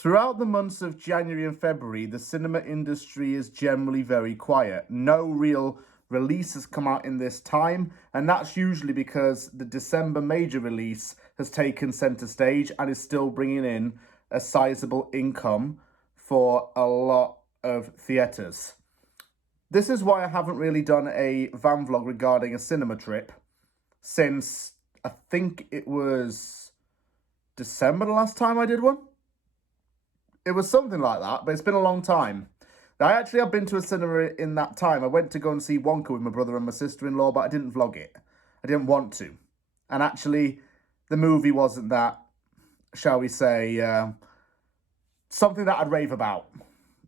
Throughout the months of January and February, the cinema industry is generally very quiet. No real releases come out in this time, and that's usually because the December major release has taken center stage and is still bringing in a sizable income for a lot of theatres. This is why I haven't really done a van vlog regarding a cinema trip since I think it was December the last time I did one. It was something like that, but it's been a long time. I actually have been to a cinema in that time. I went to go and see Wonka with my brother and my sister-in-law, but I didn't vlog it. I didn't want to. And actually, the movie wasn't that, shall we say, something that I'd rave about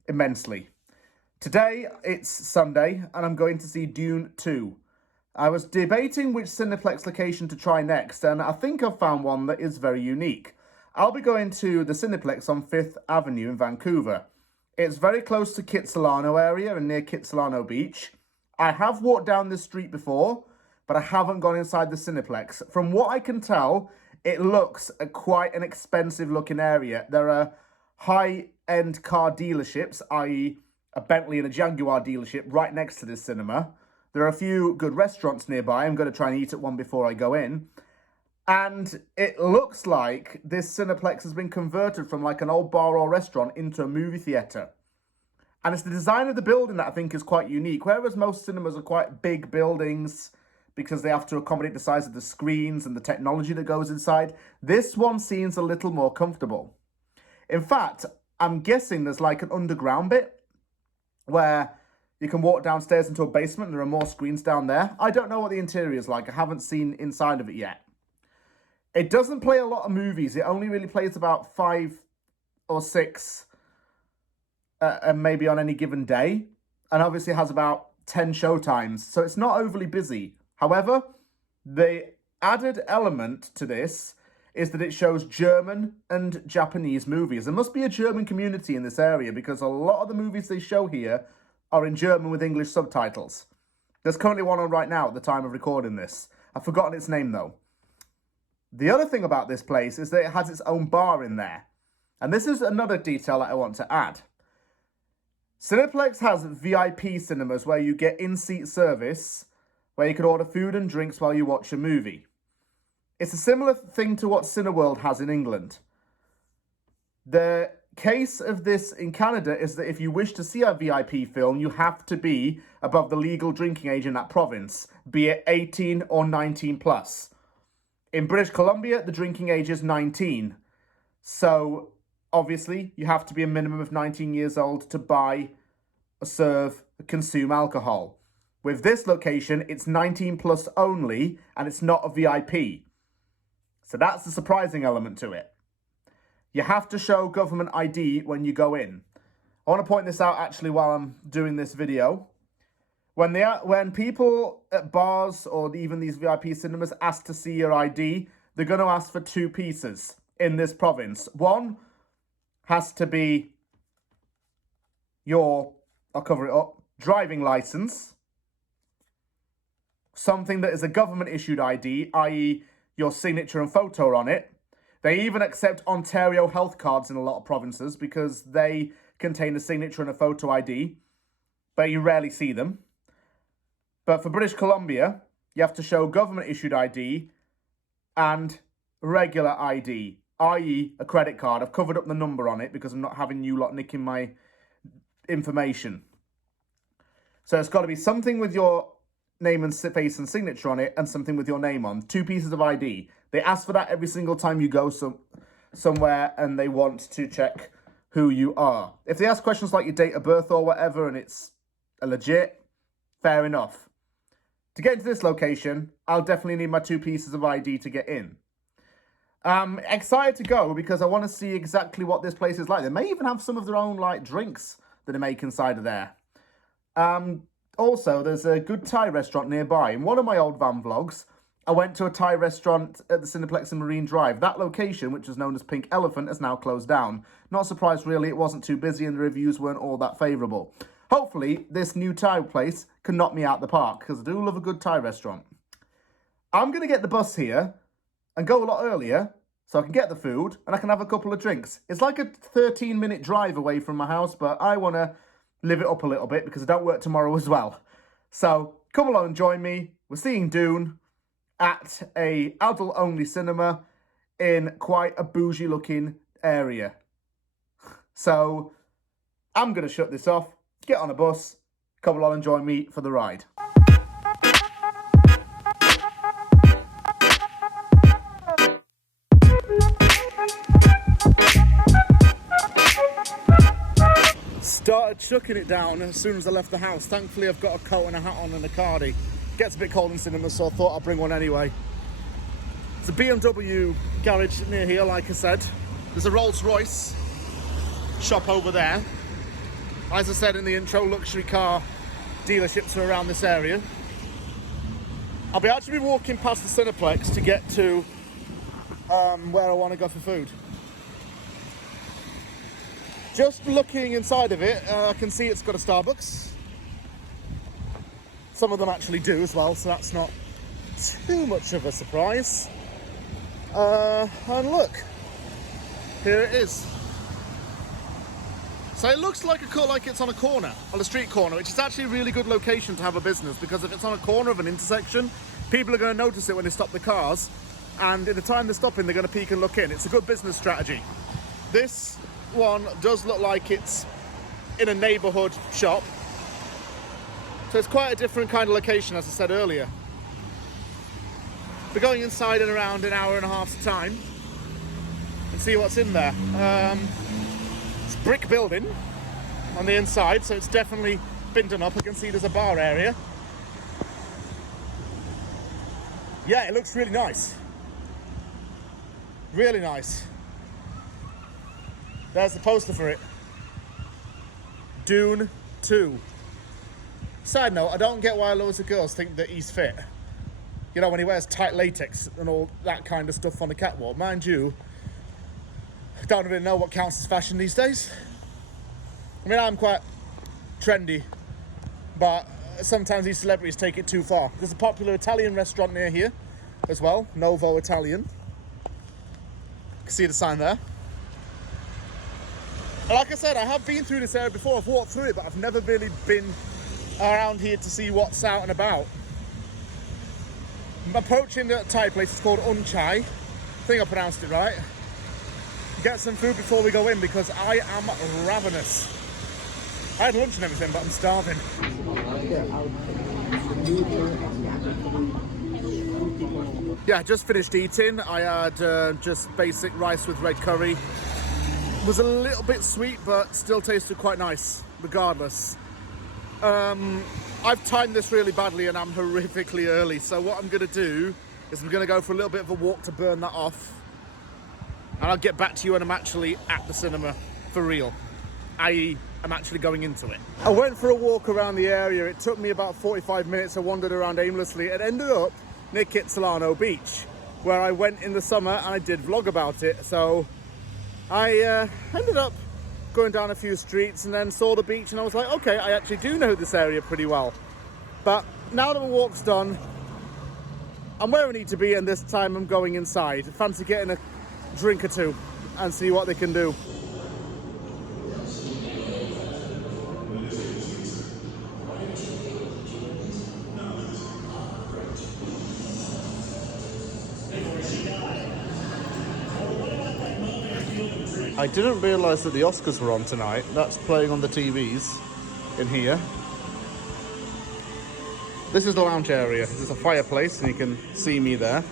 immensely. Today, it's Sunday, and I'm going to see Dune 2. I was debating which Cineplex location to try next, and I think I've found one that is very unique. I'll be going to the Cineplex on 5th Avenue in Vancouver. It's very close to Kitsilano area and near Kitsilano Beach. I have walked down this street before, but I haven't gone inside the Cineplex. From what I can tell, it looks quite an expensive looking area. There are high-end car dealerships, i.e. a Bentley and a Jaguar dealership right next to this cinema. There are a few good restaurants nearby. I'm going to try and eat at one before I go in. And it looks like this Cineplex has been converted from like an old bar or restaurant into a movie theatre. And it's the design of the building that I think is quite unique. Whereas most cinemas are quite big buildings because they have to accommodate the size of the screens and the technology that goes inside, this one seems a little more comfortable. In fact, I'm guessing there's like an underground bit where you can walk downstairs into a basement and there are more screens down there. I don't know what the interior is like. I haven't seen inside of it yet. It doesn't play a lot of movies. It only really plays about 5 or 6 maybe on any given day. And obviously has about 10 showtimes. So it's not overly busy. However, the added element to this is that it shows German and Japanese movies. There must be a German community in this area because a lot of the movies they show here are in German with English subtitles. There's currently one on right now at the time of recording this. I've forgotten its name though. The other thing about this place is that it has its own bar in there. And this is another detail that I want to add. Cineplex has VIP cinemas where you get in-seat service, where you can order food and drinks while you watch a movie. It's a similar thing to what Cineworld has in England. The case of this in Canada is that if you wish to see a VIP film, you have to be above the legal drinking age in that province, be it 18 or 19 plus. In British Columbia, the drinking age is 19. So, obviously, you have to be a minimum of 19 years old to buy, serve, consume alcohol. With this location, it's 19 plus only, and it's not a VIP. So that's the surprising element to it. You have to show government ID when you go in. I want to point this out actually while I'm doing this video. When people at bars or even these VIP cinemas ask to see your ID, they're going to ask for 2 pieces in this province. One has to be your, I'll cover it up, driving license. Something that is a government issued ID, i.e. your signature and photo on it. They even accept Ontario health cards in a lot of provinces because they contain a signature and a photo ID, but you rarely see them. But for British Columbia, you have to show government-issued ID and regular ID, i.e. a credit card. I've covered up the number on it because I'm not having you lot nicking my information. So it's got to be something with your name and face and signature on it and something with your name on. 2 pieces of ID. They ask for that every single time you go somewhere and they want to check who you are. If they ask questions like your date of birth or whatever and it's a legit, fair enough. To get into this location, I'll definitely need my 2 pieces of ID to get in. I'm excited to go because I want to see exactly what this place is like. They may even have some of their own like drinks that they make inside of there. Also, there's a good Thai restaurant nearby. In one of my old van vlogs, I went to a Thai restaurant at the Cineplex in Marine Drive. That location, which was known as Pink Elephant, has now closed down. Not surprised really, it wasn't too busy and the reviews weren't all that favourable. Hopefully, this new Thai place can knock me out the park, because I do love a good Thai restaurant. I'm going to get the bus here and go a lot earlier So I can get the food and I can have a couple of drinks. It's like a 13-minute drive away from my house, but I want to live it up a little bit because I don't work tomorrow as well. So come along and join me. We're seeing Dune at a adult-only cinema in quite a bougie-looking area. So I'm going to shut this off, get on a bus, come along and join me for the ride. Started chucking it down as soon as I left the house. Thankfully I've got a coat and a hat on and a cardi. Gets a bit cold in cinema, so I thought I'd bring one anyway. It's a BMW garage near here, like I said. There's a Rolls-Royce shop over there. As I said in the intro, luxury car dealerships are around this area. I'll be actually walking past the Cineplex to get to where I want to go for food. Just looking inside of it, I can see it's got a Starbucks. Some of them actually do as well, so that's not too much of a surprise. And look, here it is. So it looks like it's on a corner, on a street corner, which is actually a really good location to have a business, because if it's on a corner of an intersection, people are going to notice it when they stop the cars, and in the time they're stopping, they're going to peek and look in. It's a good business strategy. This one does look like it's in a neighborhood shop, so it's quite a different kind of location, as I said earlier. We're going inside in around an hour and a half's time and see what's in there. It's a brick building on the inside, so it's definitely been done up. I can see there's a bar area. Yeah, it looks really nice. Really nice. There's the poster for it. Dune 2. Side note, I don't get why loads of girls think that he's fit. You know, when he wears tight latex and all that kind of stuff on the catwalk. Mind you, I don't really know what counts as fashion these days. I mean, I'm quite trendy, but sometimes these celebrities take it too far. There's a popular Italian restaurant near here as well, Novo Italian. You can see the sign there. And like I said, I have been through this area before. I've walked through it, but I've never really been around here to see what's out and about. I'm approaching the Thai place. It's called Unchai. I think I pronounced it right. Get some food before we go in because I am ravenous. I had lunch and everything, but I'm starving. Yeah, I just finished eating. I had just basic rice with red curry. It was a little bit sweet, but still tasted quite nice, regardless. I've timed this really badly and I'm horrifically early, so what I'm going to do is I'm going to go for a little bit of a walk to burn that off, and I'll get back to you when I'm actually at the cinema for real, i.e. I'm actually going into it. I went for a walk around the area. It took me about 45 minutes. I wandered around aimlessly and ended up near Kitsilano Beach, where I went in the summer and I did vlog about it. So I ended up going down a few streets and then saw the beach and I was like, okay, I actually do know this area pretty well. But now that my walk's done, I'm where I need to be, and this time I'm going inside. Fancy getting a drink or two and see what they can do. I didn't realise that the Oscars were on tonight. That's playing on the TVs in here. This is the lounge area. There's a fireplace and you can see me there.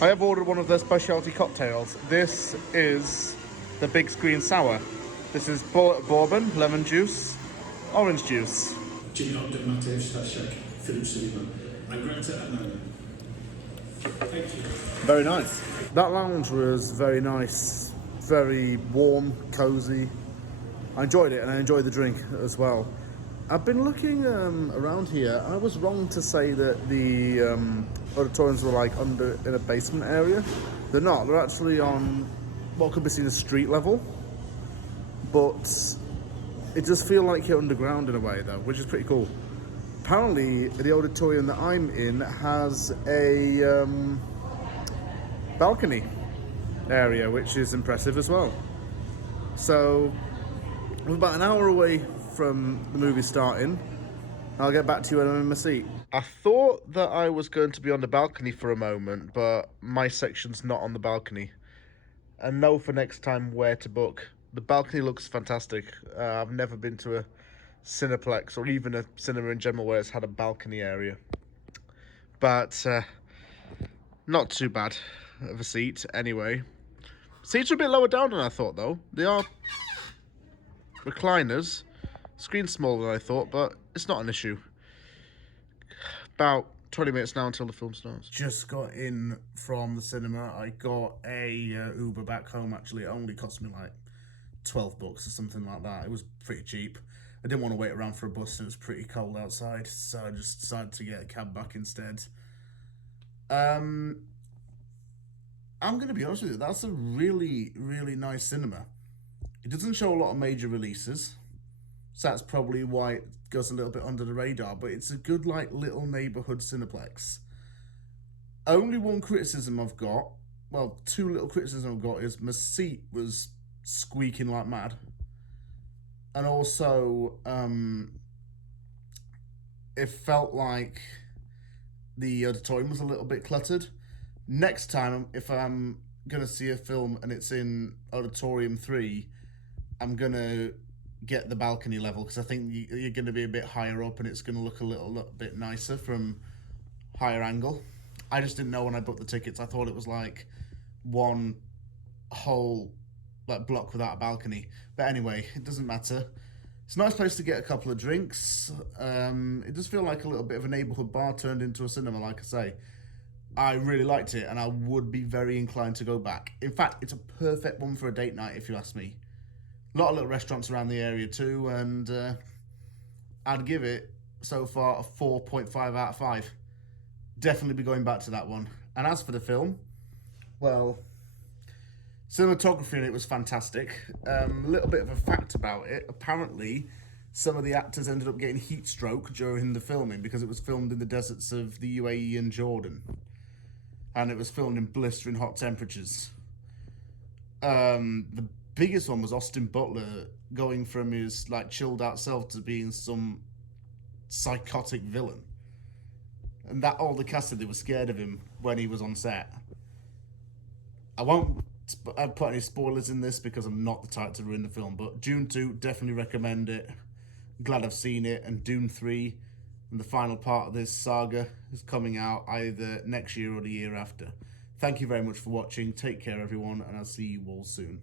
I have ordered one of their specialty cocktails. This is the big screen sour. This is bourbon, lemon juice, orange juice. Very nice. That lounge was very nice. Very warm, cozy. I enjoyed it and I enjoyed the drink as well. I've been looking around here. I was wrong to say that the auditoriums were like under in a basement area. They're not. They're actually on what could be seen as street level. But it does feel like you're underground in a way though, which is pretty cool. Apparently the auditorium that I'm in has a balcony. area, which is impressive as well. So we're about an hour away from the movie starting. I'll get back to you when I'm in my seat. I thought that I was going to be on the balcony for a moment, but my section's not on the balcony. And know for next time where to book. The balcony looks fantastic. I've never been to a Cineplex or even a cinema in general where it's had a balcony area. But not too bad of a seat anyway. Seats are a bit lower down than I thought though. They are recliners. Screen's smaller than I thought, but it's not an issue. About 20 minutes now until the film starts. Just got in from the cinema. I got a Uber back home actually. It only cost me like $12 or something like that. It was pretty cheap. I didn't want to wait around for a bus. It was pretty cold outside, so I just decided to get a cab back instead. I'm going to be honest with you, that's a really, really nice cinema. It doesn't show a lot of major releases, so that's probably why it goes a little bit under the radar, but it's a good, like, little neighbourhood Cineplex. Only one criticism I've got, well, two little criticisms I've got is my seat was squeaking like mad. And also, it felt like the auditorium was a little bit cluttered. Next time, if I'm going to see a film and it's in Auditorium 3, I'm going to get the balcony level because I think you're going to be a bit higher up and it's going to look a little bit nicer from higher angle. I just didn't know when I booked the tickets. I thought it was like one whole like block without a balcony. But anyway, it doesn't matter. It's a nice place to get a couple of drinks. It does feel like a little bit of a neighbourhood bar turned into a cinema, like I say. I really liked it and I would be very inclined to go back. In fact, it's a perfect one for a date night if you ask me. A lot of little restaurants around the area too, and I'd give it so far a 4.5 out of 5. Definitely be going back to that one. And as for the film, well, cinematography in it was fantastic. A little bit of a fact about it. Apparently, some of the actors ended up getting heat stroke during the filming because it was filmed in the deserts of the UAE and Jordan. And it was filmed in blistering hot temperatures. The biggest one was Austin Butler going from his like chilled out self to being some psychotic villain. And that all the cast said they were scared of him when he was on set. I won't put any spoilers in this because I'm not the type to ruin the film, but Dune 2, definitely recommend it. Glad I've seen it. And Dune 3 and the final part of this saga is coming out either next year or the year after. Thank you very much for watching. Take care, everyone, and I'll see you all soon.